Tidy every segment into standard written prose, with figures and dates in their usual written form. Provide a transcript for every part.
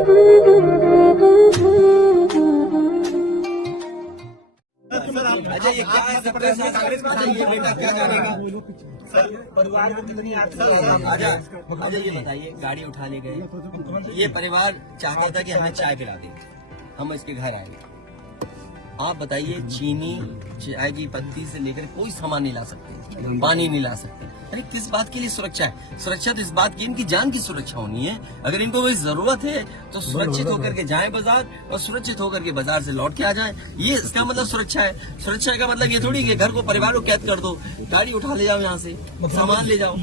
अच्छा, ये क्या है? ये बेटा क्या जानेगा? परिवार में कितनी आजा ये बताइए, गाड़ी उठा ले गए, ये परिवार चाहता था कि हमें चाय पिला दे, हम इसके घर आए। आप बताइए, चीनी चाय की पत्ती से लेकर कोई सामान नहीं ला सकते, पानी नहीं ला सकते। अरे किस बात के लिए सुरक्षा है? सुरक्षा तो इस बात की, इनकी जान की सुरक्षा होनी है। अगर इनको कोई जरूरत है तो सुरक्षित होकर के जाएं बाजार, और सुरक्षित होकर के बाजार से लौट के आ जाएं। ये इसका मतलब सुरक्षा है। सुरक्षा का मतलब ये थोड़ी कि घर को, परिवार को कैद कर दो, गाड़ी उठा ले जाओ, यहाँ से सामान ले जाओ।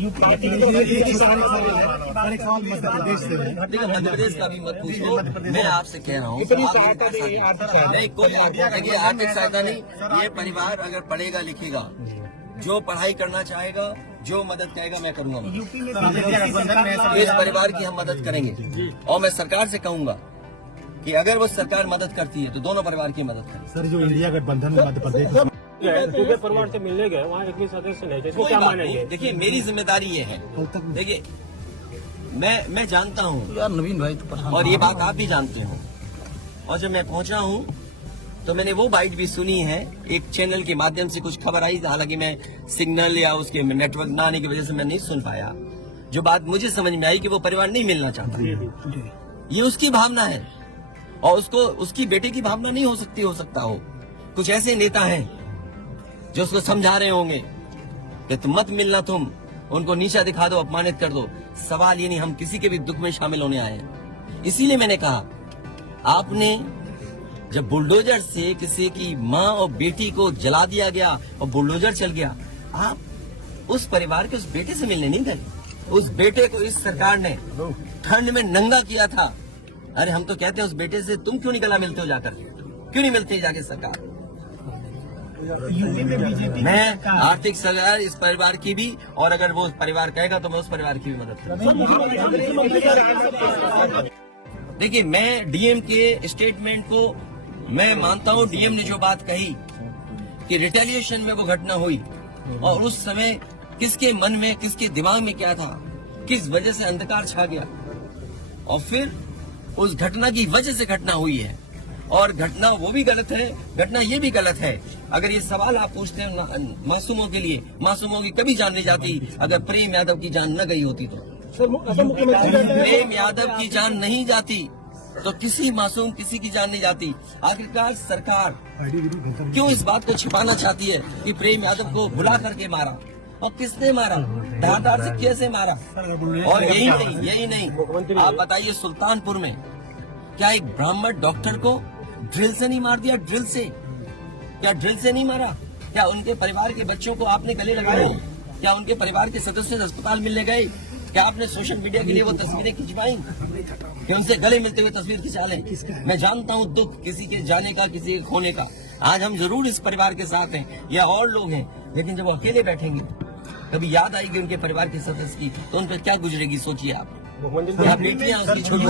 देखिए, मध्य प्रदेश का भी मत पूछो, मैं आपसे कह रहा हूँ, नहीं कोई आर्थिक सहायता नहीं। ये परिवार अगर पढ़ेगा लिखेगा, जो पढ़ाई करना चाहेगा, जो मदद कहेगा, मैं करूंगा। इस परिवार की हम मदद करेंगे, और मैं सरकार से कहूंगा कि अगर वो सरकार मदद करती है तो दोनों परिवार की मदद करें। सर, जो इंडिया गठबंधन में मध्य प्रदेश परिवार से मिलने गए, वहाँ एक भी सदस्य नहीं, इसको क्या मानेंगे? देखिए, मेरी जिम्मेदारी ये है, देखिए मैं जानता हूँ यार, नवीन भाई तो, और ये बात आप भी जानते हो, और जब मैं पहुंचा हूँ तो मैंने वो बाइट भी सुनी है, एक चैनल के माध्यम से कुछ खबर आई, हालांकि मैं सिग्नल या उसके नेटवर्क न आने की वजह से मैं नहीं सुन पाया। जो बात मुझे समझ में आई कि वो परिवार नहीं मिलना चाहता, ये उसकी भावना है, और उसको उसकी बेटे की भावना नहीं हो सकता हो। कुछ ऐसे नेता हैं जो उसको समझा रहे होंगे कि तुम मत मिलना, तुम उनको नीचा दिखा दो, अपमानित कर दो। सवाल ये नहीं, हम किसी के भी दुख में शामिल होने आए हैं। इसीलिए मैंने कहा, आपने जब बुलडोजर से किसी की माँ और बेटी को जला दिया गया और बुलडोजर चल गया, आप उस परिवार के उस बेटे से मिलने नहीं गए। उस बेटे को इस सरकार ने ठंड में नंगा किया था। अरे हम तो कहते हैं उस बेटे से तुम क्यों नहीं गला मिलते हो जाकर, क्यों नहीं मिलते जाके सरकार? मैं आर्थिक सहायता इस परिवार की भी, और अगर वो परिवार कहेगा तो मैं उस परिवार की भी मदद करूंगा। देखिए, मैं डीएम के स्टेटमेंट को मैं मानता हूं। डीएम ने जो बात कही कि रिटेलिएशन में वो घटना हुई, और उस समय किसके मन में, किसके दिमाग में क्या था, किस वजह से अंधकार छा गया, और फिर उस घटना की वजह से घटना हुई है। और घटना वो भी गलत है, घटना ये भी गलत है। अगर ये सवाल आप पूछते हैं मासूमों के लिए, मासूमों की कभी जान नहीं जाती। अगर प्रेम यादव की जान न गई होती तो, प्रेम यादव की जान नहीं जाती तो किसी मासूम, किसी की जान नहीं जाती। आखिरकार सरकार क्यों इस बात को छिपाना चाहती है कि प्रेम यादव को बुला करके मारा, और किसने मारा, धारदार से कैसे मारा? और यही नहीं, आप बताइए, सुल्तानपुर में क्या एक ब्राह्मण डॉक्टर को ड्रिल से नहीं मार दिया? ड्रिल से, क्या ड्रिल से नहीं मारा? क्या उनके परिवार के बच्चों को आपने गले लगाए? क्या उनके परिवार के सदस्य अस्पताल मिलने गए? क्या आपने सोशल मीडिया के लिए वो तस्वीरें खिंचवाई कि उनसे गले मिलते हुए तस्वीर खिंचा लें? मैं जानता हूँ दुख किसी के जाने का, किसी के खोने का। आज हम जरूर इस परिवार के साथ हैं, या और लोग हैं, लेकिन जब वो अकेले बैठेंगे, कभी याद आएगी उनके परिवार के सदस्य की, तो उन पर क्या गुजरेगी, सोचिए आप। क्या बेटियां उसकी छोटी,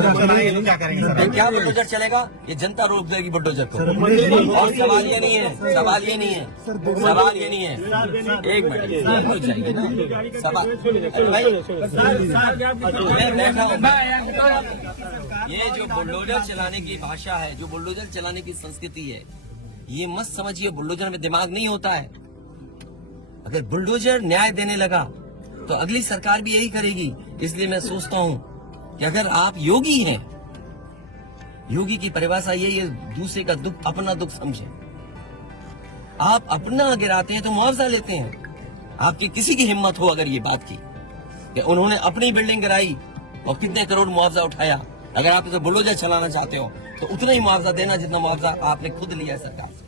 क्या बुलडोजर चलेगा? ये जनता रोक देगी बुलडोजर को। और सवाल ये नहीं है, सवाल ये नहीं है, एक मिनट हो जाएगी ना सवाल। मैं बैठा हूँ, ये जो बुलडोजर चलाने की भाषा है, जो बुलडोजर चलाने की संस्कृति है, ये मत समझिए बुलडोजर में दिमाग नहीं होता है। अगर बुलडोजर न्याय देने लगा तो अगली सरकार भी यही करेगी। इसलिए मैं सोचता हूं कि अगर आप योगी हैं, योगी की परिभाषा यही है, दूसरे का दुख अपना दुख समझे। आप अपना गिराते हैं तो मुआवजा लेते हैं। आपकी किसी की हिम्मत हो अगर ये बात की कि उन्होंने अपनी बिल्डिंग गिराई और कितने करोड़ मुआवजा उठाया, अगर आप इसे बुलडोजर चलाना चाहते हो तो उतना ही मुआवजा देना जितना मुआवजा आपने खुद लिया है सरकार से।